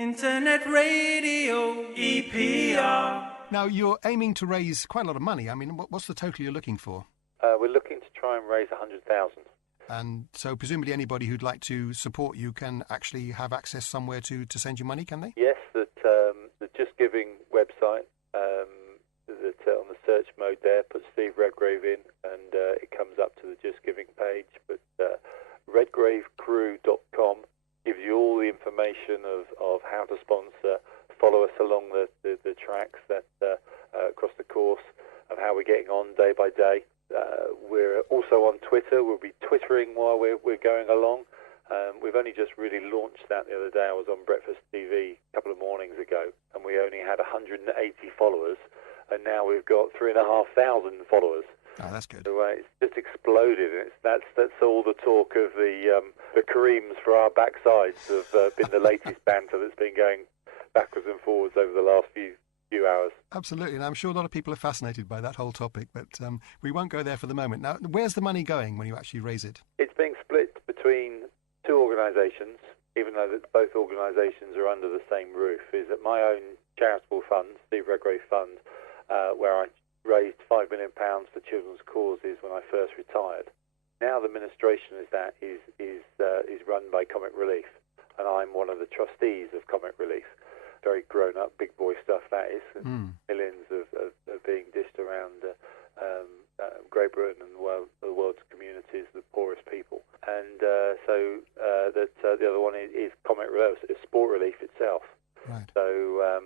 Internet radio, EPR. Now, you're aiming to raise quite a lot of money. I mean, what's the total you're looking for? We're looking to try and raise 100,000. And so presumably anybody who'd like to support you can actually have access somewhere to send you money, can they? Yes, the Just Giving website, on the search mode there, put Steve Redgrave in, and it comes up to the Just Giving page. But redgravecrew.com gives you all the information of how to sponsor. Follow us along the tracks that across the course of how we're getting on day by day. We're also on Twitter. We'll be twittering while we're going along. We've only just really launched that the other day. I was on Breakfast TV a couple of mornings ago, and we only had 180 followers, and now we've got 3,500 followers. Oh, that's good. So it's just exploded. That's all the talk of the Kareems for our backsides have been the latest banter that's been going backwards and forwards over the last few hours. Absolutely, and I'm sure a lot of people are fascinated by that whole topic, but we won't go there for the moment. Now, where's the money going when you actually raise it? It's being split between two organisations, even though that both organisations are under the same roof. Is at my own charitable fund, Steve Redgrave Fund, where I raised £5 million for children's causes when I first retired. Now the administration of that is run by Comic Relief, and I'm one of the trustees of Comic Relief. Very grown-up, big boy stuff that is. Millions of being dished around Great Britain and the world's communities, the poorest people. And so the other one is Comic Relief, is Sport Relief itself. Right. So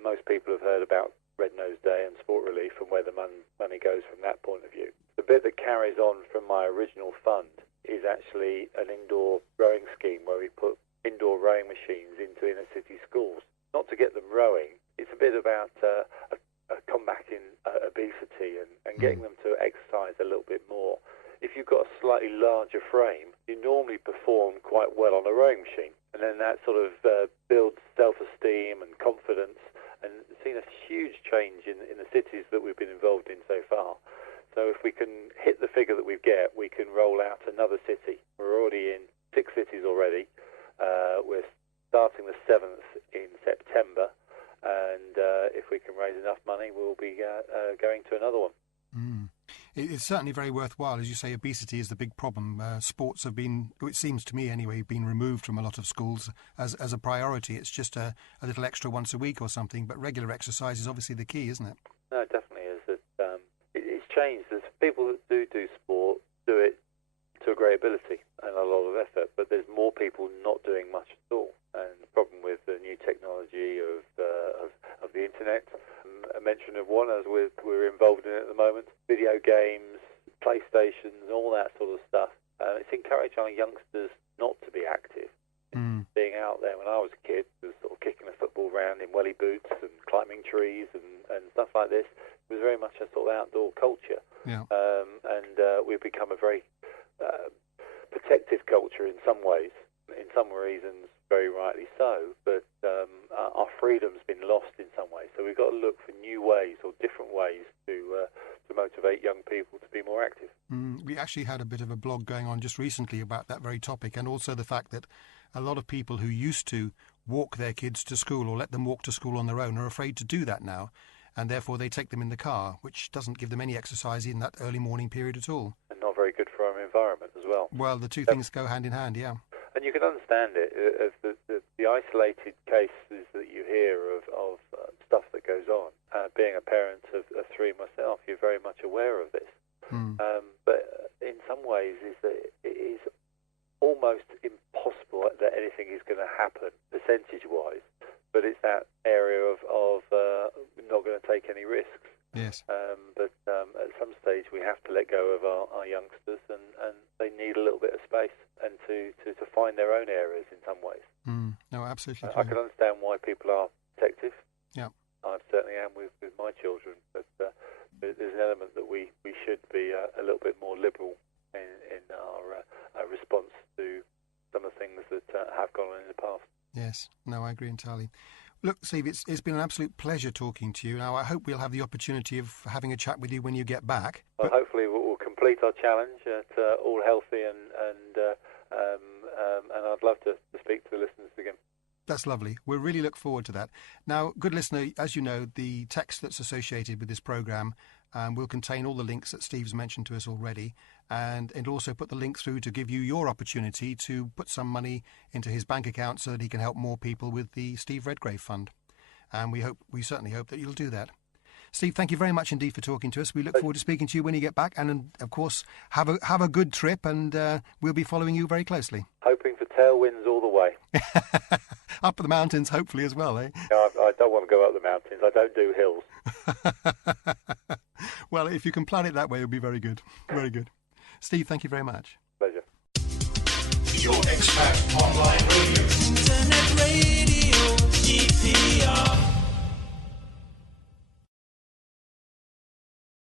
most people have heard about Red Nose Day and Sport Relief and where the money goes from that point of view. The bit that carries on from my original fund is actually an indoor rowing scheme where we put indoor rowing machines into inner city schools. Not to get them rowing, it's a bit about combating obesity and getting them to exercise a little bit more. If you've got a slightly larger frame, you normally perform quite well on a rowing machine. And then that sort of builds self-esteem and confidence, and seen a huge change in the cities that we've been involved in so far. So if we can hit the figure that we get, we can roll out another city. We're already in 6 cities already. We're starting the 7th in September, and if we can raise enough money, we'll be going to another one. It's certainly very worthwhile. As you say, obesity is the big problem. Sports have been, it seems to me anyway, been removed from a lot of schools as a priority. It's just a little extra once a week or something, but regular exercise is obviously the key, isn't it? No, it definitely is. It's changed. There's people that do sport, do it to a great ability and a lot of effort, but there's more people not doing much at all. And the problem with the new technology of the internet, a mention of one as we're involved in it at the moment, video games, PlayStations, all that sort of stuff. It's encouraged our youngsters not to be active. Being out there when I was a kid was sort of kicking a football round in welly boots and climbing trees and stuff like this. It was very much a sort of outdoor culture. Yeah. And we've become a very protective culture in some ways, in some reasons very rightly so, but our freedom's been lost in some ways. So we've got to look for new ways or different ways to motivate young people to be more active. We actually had a bit of a blog going on just recently about that very topic, and also the fact that a lot of people who used to walk their kids to school or let them walk to school on their own are afraid to do that now, and therefore they take them in the car, which doesn't give them any exercise in that early morning period at all. And not very good for our environment as well. Well, the two things go hand in hand, yeah. And you can understand it, as the isolated cases that you hear of stuff that goes on. Being a parent of 3 myself, you're very much aware of this. But in some ways, it is almost impossible that anything is going to happen percentage-wise. But it's that area of not going to take any risks. Yes. But at some stage, we have to let go of our youngsters, and they need a little bit of space and to find their own areas in some ways. No, absolutely. I can understand why people are protective. Yeah. I certainly am with my children, but there's an element that we should be a little bit more liberal in our response to some of the things that have gone on in the past. Yes. No, I agree entirely. Look, Steve, it's been an absolute pleasure talking to you. Now, I hope we'll have the opportunity of having a chat with you when you get back. Well, hopefully we'll complete our challenge at all healthy, and I'd love to speak to the listeners again. That's lovely. We'll really look forward to that. Now, good listener, as you know, the text that's associated with this programme will contain all the links that Steve's mentioned to us already, and it'll also put the link through to give you your opportunity to put some money into his bank account so that he can help more people with the Steve Redgrave Fund. And we certainly hope that you'll do that. Steve, thank you very much indeed for talking to us. We look forward to speaking to you when you get back, and of course, have a good trip, and we'll be following you very closely. Hoping for tailwinds all the way. Up the mountains, hopefully, as well, eh? No, I don't want to go up the mountains. I don't do hills. Well, if you can plan it that way, it'll be very good. Very good. Steve, thank you very much. Pleasure. Your Expat Online Radio. Internet Radio, EPR.